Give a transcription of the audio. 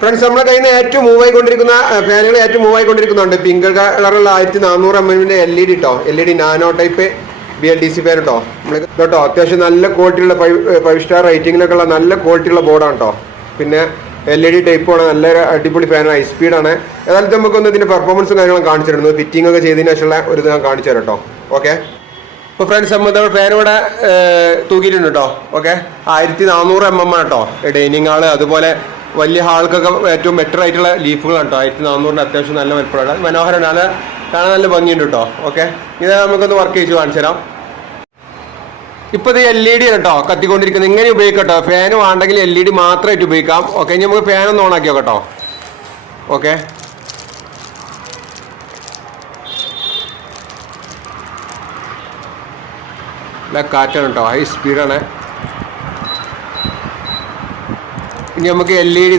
Friends, നമ്മുടെ കയ്യിൽ നിന്ന് ഏറ്റവും മൂവ് ആയിക്കൊണ്ടിരിക്കുന്ന ഫാനുകൾ മൂവ് ആയിക്കൊണ്ടിരിക്കുന്നുണ്ട്. പിങ്ക് കളറുള്ള 1400 mm LED കേട്ടോ, LED nano type BLDC fan കേട്ടോ. നമ്മൾ കേട്ടോ അത്യാവശ്യം നല്ല ക്വാളിറ്റിയുള്ള 5 സ്റ്റാർ റേറ്റിംഗിലൊക്കെ ഉള്ള നല്ല ക്വാളിറ്റിയുള്ള ബോർഡാണ് കേട്ടോ. പിന്നെ LED ടൈപ്പാണ്, നല്ലൊരു അടിപൊളി ഫാനാണ്, ഹൈ സ്പീഡാണ്. ഏതായാലും നമുക്കൊന്ന് ഇതിൻ്റെ പെർഫോമൻസും കാര്യങ്ങളും കാണിച്ചു തരുന്നത് ഫിറ്റിംഗ് ഒക്കെ ചെയ്തതിന് ശേഷമുള്ള ഒരു ഇത് ഞാൻ കാണിച്ചു തരാം കേട്ടോ. ഓക്കെ, ഇപ്പോൾ ഫ്രണ്ട്സ് നമ്മൾ ഫാൻ ഇവിടെ തൂക്കിയിട്ടുണ്ട് കേട്ടോ. ഓക്കെ, 1400 mm കേട്ടോ ഡൈനിങ് ഹാള്, അതുപോലെ വലിയ ഹാൾക്കൊക്കെ ഏറ്റവും ബെറ്റർ ആയിട്ടുള്ള ലീഫുകളാണ് കേട്ടോ. 1400 അത്യാവശ്യം നല്ല വലുപ്പമുള്ള മനോഹരമാണ്, കാണാൻ നല്ല ഭംഗിയുണ്ട് കേട്ടോ. ഓക്കെ, ഇത് നമുക്കൊന്ന് വർക്ക് ചെയ്ത് കാണിച്ചു തരാം. ഇപ്പോൾ ഇത് LED കേട്ടോ കത്തിക്കൊണ്ടിരിക്കുന്നത്. ഇങ്ങനെ ഉപയോഗിക്കാം കേട്ടോ. ഫാൻ വേണ്ടെങ്കിൽ LED മാത്രമായിട്ട് ഉപയോഗിക്കാം. ഓക്കെ, ഇനി നമുക്ക് ഫാനൊന്ന് ഓൺ ആക്കിയോ കേട്ടോ. ഓക്കെ, നല്ല കാറ്റാണ് കേട്ടോ, ഹൈ സ്പീഡാണ്. ഇനി നമുക്ക് LED